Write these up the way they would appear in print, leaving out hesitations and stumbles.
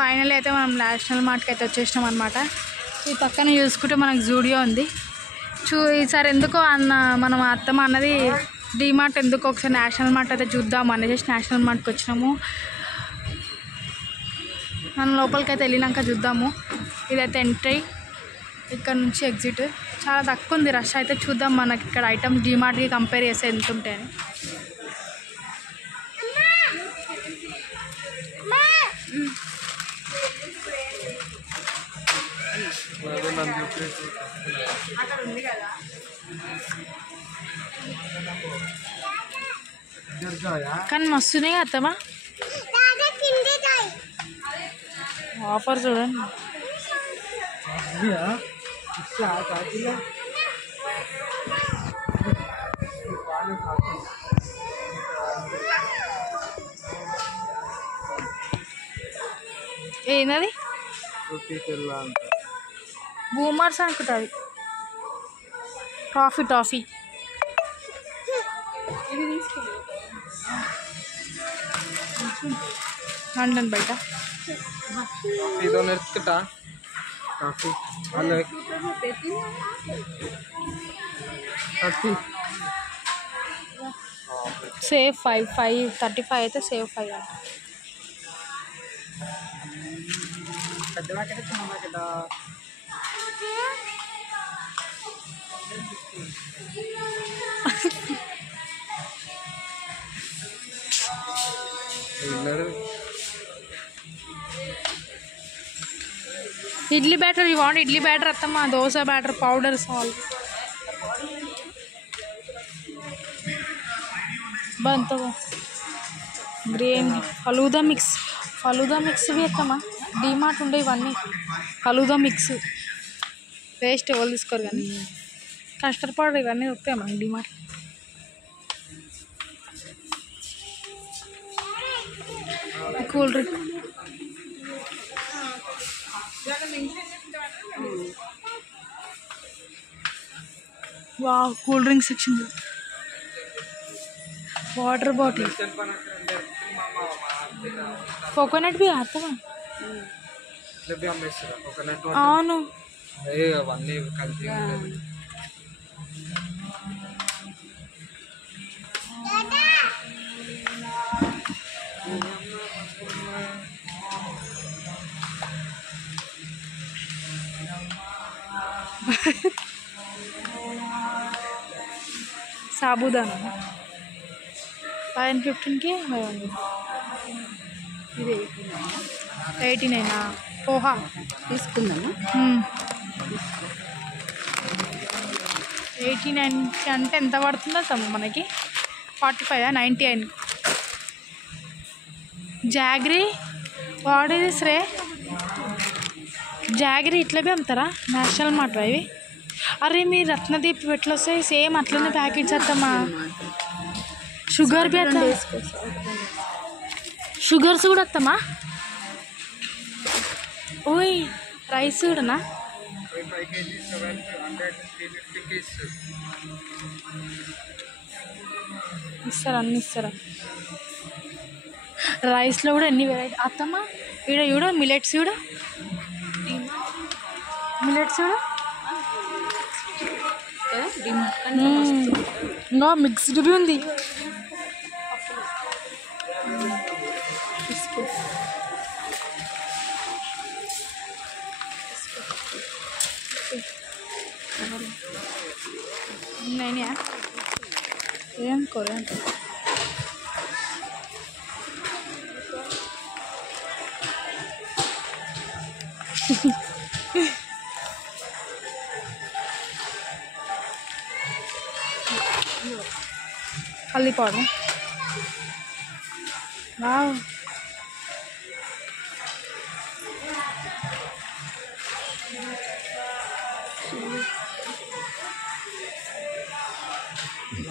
Final అయితే మనం national మార్ట్కి అయితే వచ్చేసినాం అనమాట. ఈ పక్కన చూసుకుంటే మనకు జూడియో ఉంది. ఈసారి ఎందుకో మనం అత్తమ్మ అన్నది డీమార్ట్ ఎందుకు ఒకసారి నేషనల్ మార్ట్ అయితే చూద్దాం అనేసి నేషనల్ మార్ట్కి వచ్చినాము. మనం లోపలికి అయితే వెళ్ళినాక చూద్దాము. ఇదైతే ఎంట్రీ, ఇక్కడ నుంచి ఎగ్జిట్. చాలా తక్కువ ఉంది రష్ అయితే. చూద్దాం మనకి ఇక్కడ ఐటమ్స్ డీమార్ట్కి కంపేర్ చేస్తే ఎంత ఉంటాయని. కానీ మస్తున్నాయి అత్తమ్మా ఆఫర్ చూడండి. ఏంటది బూమర్స్ అనుకుంటుంది. టాఫీ లండన్ బయట సేవ్ 535 అయితే సేవ్ 5 అంట. Idli batter you want? Idli batter అత్తమ్మా, దోశ బ్యాటర్ పౌడర్ సాల్ట్ బంతో గ్రీన్ ఫలూదా మిక్స్ అత్తమ్మా. డీమార్ట్ ఉండే ఇవన్నీ ఫలూదా మిక్స్ వేస్ట్ ఎవరు తీసుకోరు కానీ కస్టర్డ్ పౌడర్ ఇవన్నీ దొరుకుతాయి మనకి DMart. Cool drink wow, cool drink section, water bottle, coconut भी आता है. అవును సాబుదానా 15కి ఇది 89 పోహా తీసుకుందాము. 89 అంటే ఎంత పడుతుందో తమ్ము మనకి 45 99. Jaggery what is this ray? Jaggery ఇట్లా బి అమ్ముతారా నేషనల్ మార్ట్ ఇవి? అరే మీ రత్నదీప్ ఎట్లా వస్తాయి? సేమ్ అట్లనే ప్యాకెట్స్ అత్తమ్మా. షుగర్ బి అత్త, షుగర్స్ కూడా వస్తామా? ఓయ్ రైస్ కూడానా? ఇస్తారా? అన్నీ ఇస్తారా? రైస్లో కూడా ఎన్ని వెరైటీ అత్తమ్మా. ఈడ చూడ మిలెట్స్ కూడా, ఇంకా మిక్స్డ్ బి ఉంది. नहीं ఏం కొరియన్ हल्दी पाउडर वाव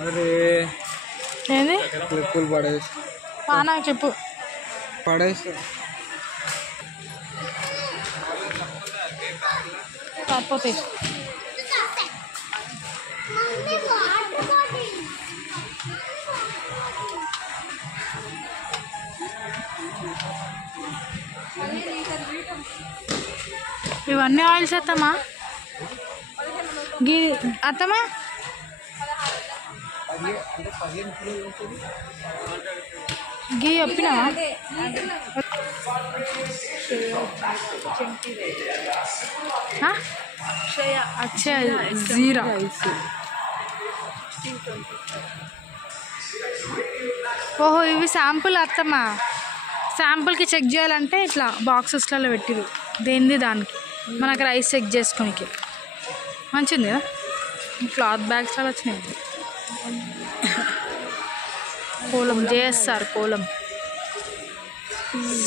अरे ఏంది క్లిప్పులు పడేసి పానా చెప్పు పడేసి సరిపోతాయి. ఇవన్నీ ఆయిల్స్ అత్తమ్మా. గీ అత్తమ్మా గీ చెప్పినావా? అచ్చా జీరా. ఓహో ఇవి శాంపుల్ అత్తమ్మా. శాంపుల్కి చెక్ చేయాలంటే ఇట్లా బాక్సెస్లలో పెట్టిరు దేనిది దానికి. మనకు రైస్ చెక్ చేసుకోనికి మంచిది కదా. క్లాత్ బ్యాగ్స్లో వచ్చినాయి. కోలం చేస్తారు. కోలం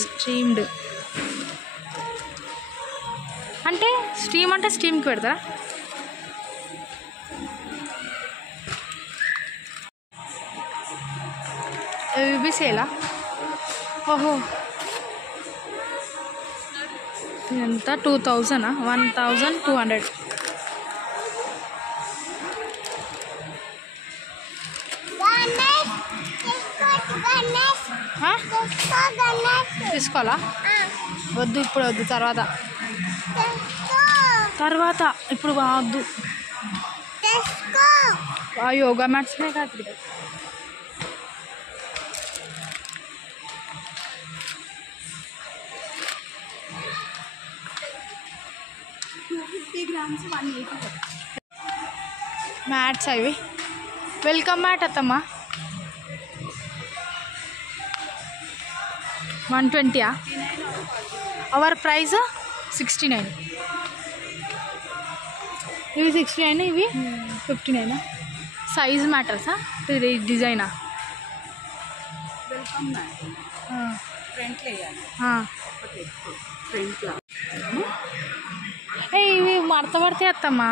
స్టీమ్డ్ అంటే స్టీమ్కి పెడతారా? ఇవి సేలా? ఓహో ఎంత 2000 1200. తీసుకోవాలా? వద్దు ఇప్పుడు వద్దు, తర్వాత ఇప్పుడు వద్దు. యోగా మ్యాట్స్నే కాదు. మ్యాట్స్ అవి వెల్కమ్ మ్యాట్ అత్తమ్మా. 120. Our price 69. ఇవి 69, ఇవి 59. సైజ్ మ్యాటర్సా? ఇది డిజైనా? ఇవి మడత పడితే అత్తమ్మా.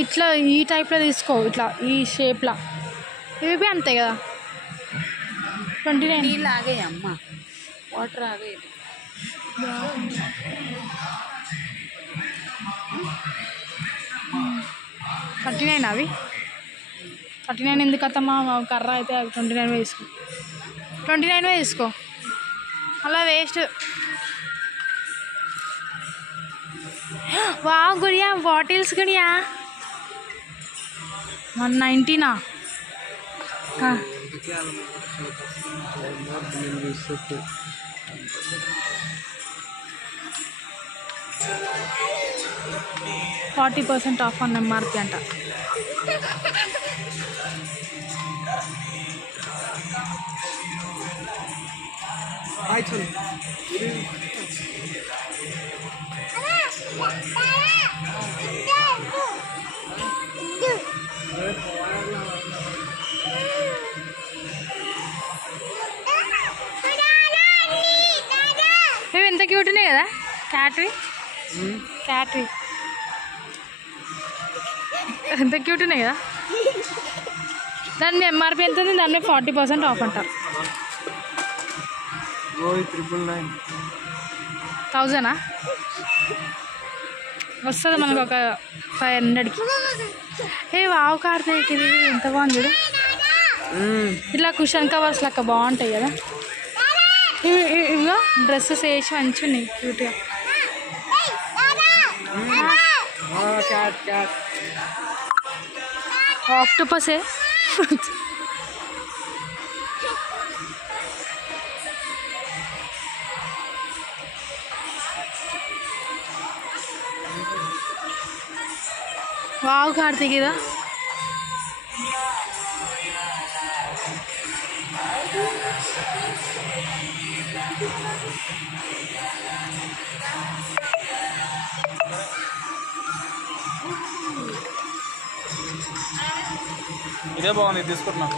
ఇట్లా ఈ టైప్లో తీసుకో, ఇట్లా ఈ షేప్లో. ఇవి అంతే కదా. 29 లాగే అమ్మ. వాటర్ ఆగే 39. అవి 39 ఎందుకు అత్తమ్మా? కర్ర అయితే అవి 29 వేసుకో. 29 వేసుకో, అలా వేస్ట్. వావ్ గుడియా, బాటిల్స్ గుడియా 190. 40% ఆఫ్ అన్న MRP అంట. ఇవి ఎంత క్యూట్ ఉన్నాయి కదా. క్యాట్వి ఎంత క్యూట్ ఉన్నాయి కదా. దాని MRP ఎంత ఉంది? దాన్ని 40% ఆఫ్ అంటారు. 1000 వస్తుంది మనకు ఒక 500కి. వావ్ కార్తీక్, ఇది ఎంత బాగుంది చూడు. ఇట్లా కుషన్ కవర్స్ లెక్క బాగుంటాయి కదా. ఇవిగా డ్రెస్సెస్ వేసి మంచిగా ఉన్నాయి క్యూట్గా. ఆక్టోపసే. వావ్ కార్తీక్ ఇదా. ఇదే బాగుంది, తీసుకుంటున్నా.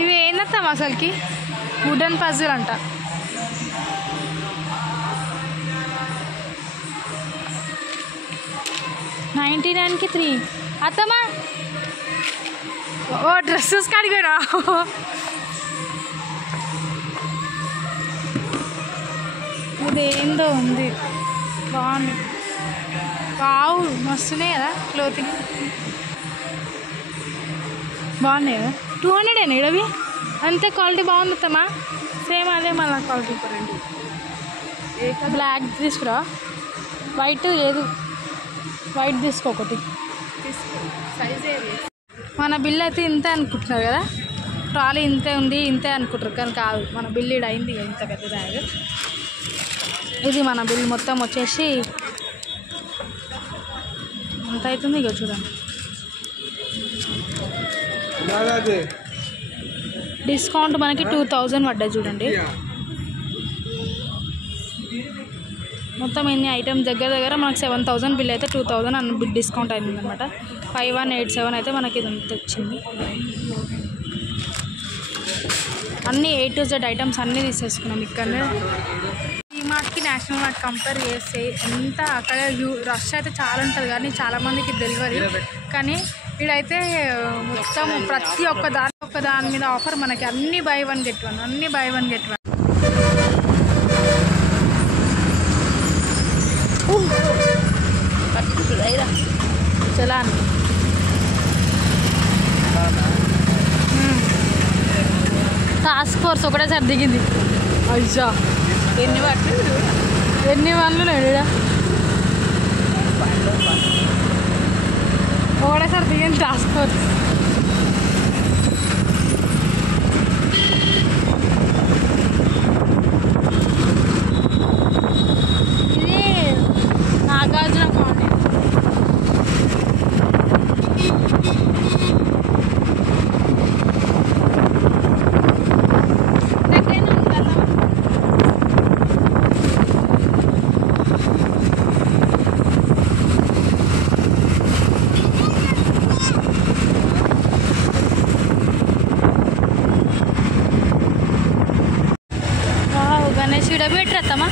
ఇవి ఏందత్తాం అసలుకి? వుడెన్ పజిల్ అంట. 99కి 3 అత్తమ్మా. ఓ డ్రెస్సెస్ కడిగాడా. ఇదేందో ఉంది బాగుంది. వావ్ మస్తున్నాయి కదా క్లోతింగ్, బాగున్నాయి కదా. 200 ఇడవి అంతే. క్వాలిటీ బాగుంది అత్తమ్మా. సేమ్ అదే మళ్ళీ క్వాలిటీ. బ్లాక్ తీసుకురా, వైట్ లేదు, వైట్ తీసుకో ఒకటి. మన బిల్ అయితే ఇంతే అనుకుంటున్నారు కదా, ట్రాలీ ఇంతే ఉంది ఇంతే అనుకుంటారు కానీ కాదు, మన బిల్ ఇక్కడ అయింది ఇంత పెద్ద బ్యాగ్. ఇది మన బిల్ మొత్తం వచ్చేసి ఎంత అవుతుంది ఇక చూడండి. డిస్కౌంట్ మనకి 2000 పడ్డాయి చూడండి. మొత్తం ఎన్ని ఐటమ్స్ దగ్గర దగ్గర మనకి 7000 బిల్ అయితే 2000 అన్న డిస్కౌంట్ అయింది అనమాట. 5187 అయితే మనకి ఇది అంత వచ్చింది. అన్నీ A to Z ఐటమ్స్ అన్నీ తీసేసుకున్నాం ఇక్కడనే. డీమార్ట్కి నేషనల్ మార్ట్ కంపేర్ చేస్తే ఎంత అక్కడ రష్ అయితే చాలా ఉంటుంది కానీ చాలామందికి తెలియదు. కానీ ఇక్కడైతే మొత్తం ప్రతి ఒక్క దాని మీద ఆఫర్ మనకి. అన్నీ buy one get one, అన్నీ buy one get one. Challan task force ఒకటేసారి దిగింది. అయ్యా ఎన్ని వన్లు లేడు ఒకటేసారి దిగింది టాస్క్ ఫోర్స్. ఇది నాగార్జున ఫౌంటైన్. గణేష్ వీడియో పెట్టేస్తామా.